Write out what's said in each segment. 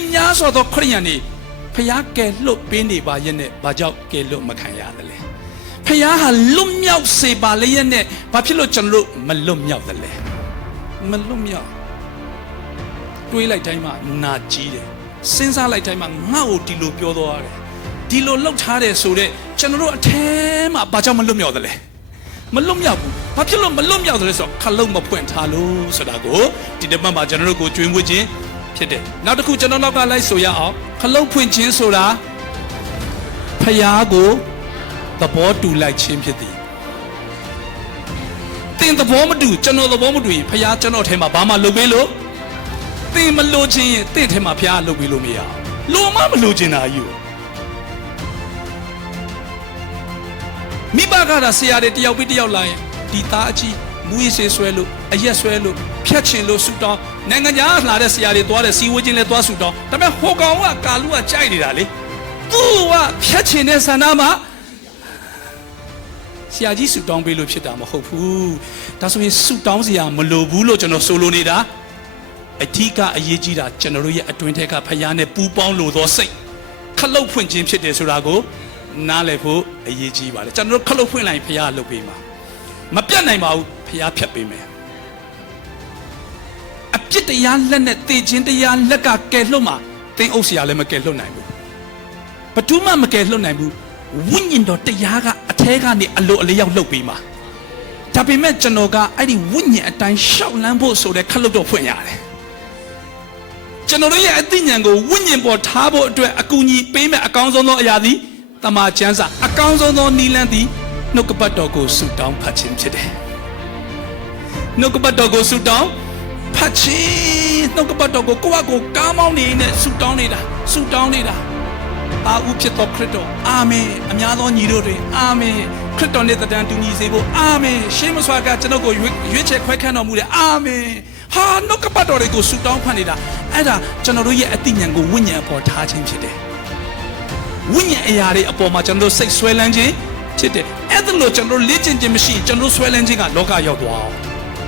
နှစ်များစွာသောခရိယန်တွေဖျားကယ်လွတ်ပေးနေပါရဲ့နဲ့ဘာကြောင့်ကယ်လွတ်မခံရသလဲဖျားဟာလွတ်မြောက်စေပါလေရဲ့နဲ့ဘာဖြစ်လို့ကျွန်တော်တို့မလွတ်မြောက်သလဲမလွတ်မြောက်တွေးလိုက်တိုင်းမှာနာကြီးတယ်စဉ်းစားလိုက်တိုင်းမှာငါ့ကိုဒီလိုပြောသွားရတယ်ဒီလိုလှုပ်ထားတယ်ဆိုတော့ကျွန်တော်တို့အထဲမှာဘာကြောင့်မလွတ်မြောက်သလဲမလွတ်မြောက်ဘူးဘာဖြစ်လို့မလွတ်မြောက်သလဲဆိုတော့ခလုံးမဖွင့်ထားလို့ဆိုတာကိုဒီတစ်ပတ်မှာကျွန်တော်တို့ကိုကြွေးဝှခြင်း ဖြစ်တယ်နောက်တစ်ခုကျွန်တော်နောက်ကလိုက်ဆိုရအောင်ခလုံးဖွင့်ခြင်းဆိုတာဖျားကိုသဘောတူလိုက်ခြင်းဖြစ်သည်တင်သဘောမတူကျွန်တော်သဘောမတူရင်ဖျားကျွန်တော်ထဲမှာဘာမှလုပ်ပေးလို့တင်မလို့ခြင်းရင်တင့်ထဲမှာဖျားလုပ်ပေးလို့မရဘူးလိုမှမလိုချင်တာယူမိဘကတာဆရာတွေတယောက်ပြီးတယောက်လာရင်ဒီသားအကြီးမူရေးဆေးဆွဲလို့အရက်ဆွဲလို့ ဖြတ်ချင်လို့ဆူတောင်းနိုင်ငံခြားလာတဲ့ဆရာတွေသွားတယ်စီဝေးချင်းလဲသွားဆူတောင်းဒါပေမဲ့ဟိုကောင်ကကာလူကကြိုက်နေတာလေသူ့ကဖြတ်ချင်တဲ့ဆန္ဒမှာဆရာကြီးဆူတောင်းပေးလို့ဖြစ်တာမဟုတ်ဘူးဒါဆိုရင်ဆူတောင်းစရာမလိုဘူးလို့ကျွန်တော်ဆိုလိုနေတာအထီးကအရေးကြီးတာကျွန်တော်တို့ရဲ့အတွင်းထက်ကဖျားနဲ့ပူးပေါင်းလို့သောစိတ်ခလုတ်ဖွင့်ခြင်းဖြစ်တယ်ဆိုတာကိုနားလည်ဖို့အရေးကြီးပါတယ်ကျွန်တော်တို့ခလုတ်ဖွင့်လိုက်ဖျားလုပ်ပေးမှာမပြတ်နိုင်ပါဘူးဖျားဖြတ်ပေးမယ်အ ပြစ်တရားလက်နဲ့တေခြင်းတရားလက်ကကယ်လွတ်မှာတင်းအုပ်စရာလည်းမကယ်လွတ်နိုင်ဘူးဘယ်သူမှမကယ်လွတ်နိုင်ဘူးဝိညာဉ်တော်တရားကအแทကနေအလိုအလျောက်လှုပ်ပေးမှာဒါပေမဲ့ကျွန်တော်ကအဲ့ဒီဝိညာဉ်အတိုင်းရှောက်လန်းဖို့ဆိုတဲ့ခလုတ်တော့ဖွင့်ရတယ်ကျွန်တော်တို့ရဲ့အသိဉာဏ်ကိုဝိညာဉ်ပေါ်ထားဖို့အတွက်အကူအညီပေးမဲ့အကောင်းဆုံးသောအရာသည်တမန်ကျမ်းစာအကောင်းဆုံးသောနီလန်းသည်နှုတ်ကပတ်တော်ကိုဆုတောင်းဖတ်ခြင်းဖြစ်တယ်နှုတ်ကပတ်တော်ကိုဆုတောင်း ဖတ်ခြင်းနှုတ်ကပတ်တော်ကိုကိုယ့်အကိုကားမောင်းနေနဲ့ဆုတောင်းနေတာဆုတောင်းနေတာအာဟုဖြစ်သောခရစ်တော်အာမင်အများသောညီတို့တွေအာမင်ခရစ်တော်နဲ့တန်တူညီစေဖို့အာမင်ရှေးမစွာကကျွန်တော်ကိုရွေးရွေးချယ်ခွဲခန့်တော်မူတယ်အာမင်ဟာနှုတ်ကပတ်တော်တွေကိုဆုတောင်းဖတ်နေတာအဲ့ဒါကျွန်တော်တို့ရဲ့အသိဉာဏ်ကိုဝိညာဉ်အပေါ်ထားခြင်းဖြစ်တယ်ဝိညာဉ်အရာတွေအပေါ်မှာကျွန်တော်တို့စိတ်ဆွဲလန်းခြင်းဖြစ်တယ်အဲ့ဒါလို့ကျွန်တော်တို့လေ့ကျင့်ခြင်းမရှိရင်ကျွန်တော်တို့ဆွဲလန်းခြင်းကလောကရောက်သွားအောင်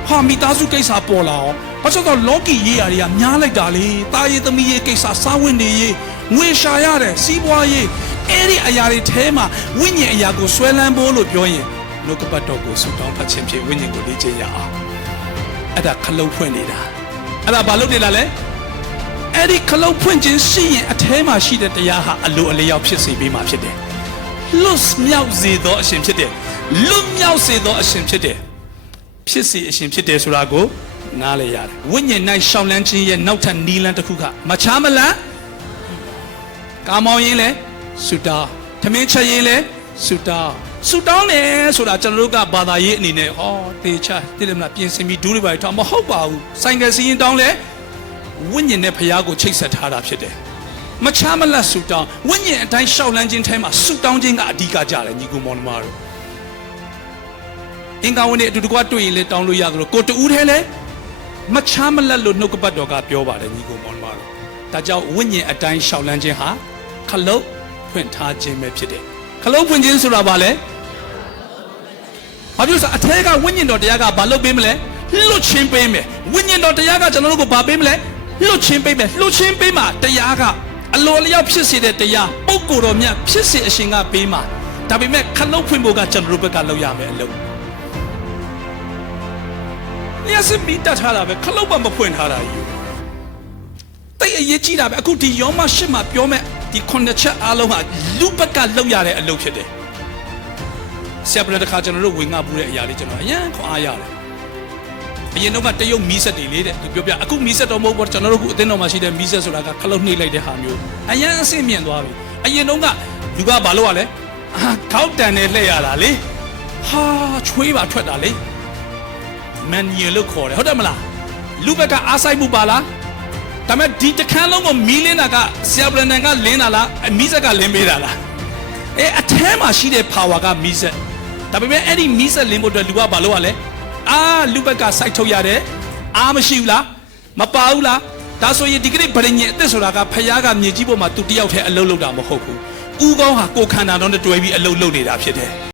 ဟာမိသားစုကိစ္စပေါ်လာအောင် ဘာလို့လဲလောကီရေးရာတွေကများလိုက်တာလေတာရေးသမီးရေးကိစ္စစားဝတ်နေရေးငွေရှာရတယ်စီးပွားရေးအဲ့ဒီအရာတွေထဲမှာဝိညာဉ်အရာကိုဆွဲလန်းဖို့လို့ပြောရင်လောကပတ်တော်ကိုဆုတောင်းဖတ်ခြင်းဖြင့်ဝိညာဉ်ကိုလေ့ကျင့်ရအောင်အဲ့ဒါခလုတ်ဖွင့်နေတာအဲ့ဒါဘာလုပ်နေတာလဲအဲ့ဒီခလုတ်ဖွင့်ခြင်းရှိရင်အထဲမှာရှိတဲ့တရားဟာအလိုအလျောက်ဖြစ်စေပေးမှာဖြစ်တယ်လွတ်မြောက်စေသောအရှင်ဖြစ်တယ်လွတ်မြောက်စေသောအရှင်ဖြစ်တယ်ဖြစ်စီအရှင်ဖြစ်တယ်ဆိုတာကို နားလေရတယ်ဝိညာဉ်၌ရှောင်လန်းခြင်းရဲ့နောက်ထပ်နီလန်းတစ်ခုကမချားမလန်းကာမောင်းရင်လဲဆူတောင်းသမင်းချက်ရင်လဲဆူတောင်းဆူတောင်းတယ်ဆိုတာကျွန်တော်တို့ကဘာသာရေးအနေနဲ့ဟောတေချာတိတယ်မလားပြင်ဆင်ပြီးဒူးတွေပါထောင်းမဟုတ်ပါဘူးဆိုင်ကယ်စီးရင်တောင်းလဲဝိညာဉ်နဲ့ဖျားကိုချိတ်ဆက်ထားတာဖြစ်တယ်မချားမလတ်ဆူတောင်းဝိညာဉ်အတိုင်းရှောက်လန်းခြင်းထဲမှာဆူတောင်းခြင်းကအဓိကကြတယ်ညီကူမောင်နှမတို့အင်္ဂါဝင်တွေအတူတကွတွေ့ရင်လည်းတောင်းလို့ရသလိုကိုတူးထဲလည်း မချားမလတ်လို့နှုတ်ကပတ်တော်ကပြောပါတယ်ညီကူမောင်နှမတို့ဒါကြောင့်ဝိညာဉ်အတိုင်းရှောက်လန်းခြင်းဟာခလုတ်ဖွင့်ထားခြင်းပဲဖြစ်တယ်ခလုတ်ဖွင့်ခြင်းဆိုတာဘာလဲဘာဖြစ်လို့ဆိုအထဲကဝိညာဉ်တော်တရားကဘာလုပ်ပေးမလဲလွတ်ချင်းပေးမယ်ဝိညာဉ်တော်တရားကကျွန်တော်တို့ကိုဘာပေးမလဲလွတ်ချင်းပေးမယ်လွတ်ချင်းပေးမှာတရားကအလိုလျောက်ဖြစ်စေတဲ့တရားပုဂ္ဂိုလ်တော်မြတ်ဖြစ်စေအရှင်ကပေးမှာဒါပေမဲ့ခလုတ်ဖွင့်ဖို့ကကျွန်တော်တို့ဘက်ကလုပ်ရမယ်အလုပ် လျှက်စစ်ပြီးတတ်ထားတာပဲခလုတ်မှမဖွင့်ထားတာယူတိတ်အရေးကြီးတာပဲအခုဒီယောမရှစ်မှာပြောမဲ့ဒီခုနှစ်ချက်အားလုံးဟာလူဘက်ကလုပ်ရတဲ့အလုပ်ဖြစ်တယ်ဆရာပရတခါကျွန်တော်တို့ဝင်ငါပူတဲ့အရာလေးကျွန်တော်အရင်ခွန်အားရတယ်အရင်တော့ကတရုတ်မီးဆက်တွေလေးတဲ့သူပြောပြအခုမီးဆက်တော့မဟုတ်ဘူးကျွန်တော်တို့ကအသင်းတော်မှာရှိတဲ့မီးဆက်ဆိုတာကခလုတ်နှိမ့်လိုက်တဲ့ဟာမျိုးအရင်အဆင့်မြင့်သွားပြီအရင်တော့ကလူကဘာလို့ ਆ လဲအာခေါက်တန်နဲ့လှည့်ရတာလေဟာချွေးပါထွက်တာလေ မန်နီလို့ခေါ်တယ်ဟုတ်တယ်မလားလူဘက်ကအားဆိုင်မှုပါလားဒါပေမဲ့ဒီတခန်းလုံးကိုမီးလင်းတာကဆရာပရန်တန်ကလင်းတာလားမီးဆက်ကလင်းပေးတာလားအဲအထဲမှာရှိတဲ့ power ကမီးဆက်ဒါပေမဲ့အဲ့ဒီမီးဆက်လင်းဖို့အတွက်လူကဘာလို့ ਆ လဲအာလူဘက်ကစိုက်ထုတ်ရတယ်အားမရှိဘူးလားမပါဘူးလားဒါဆိုရင်ဒီကနေ့ဗရင်ညင်အစ်စ်ဆိုတာကဖယားကမြေကြီးပေါ်မှာသူတယောက်တည်းအလုံးလုံးတာမဟုတ်ဘူးဥကောင်းဟာကိုခန္ဓာတော်နဲ့တွဲပြီးအလုံးလုံးနေတာဖြစ်တယ်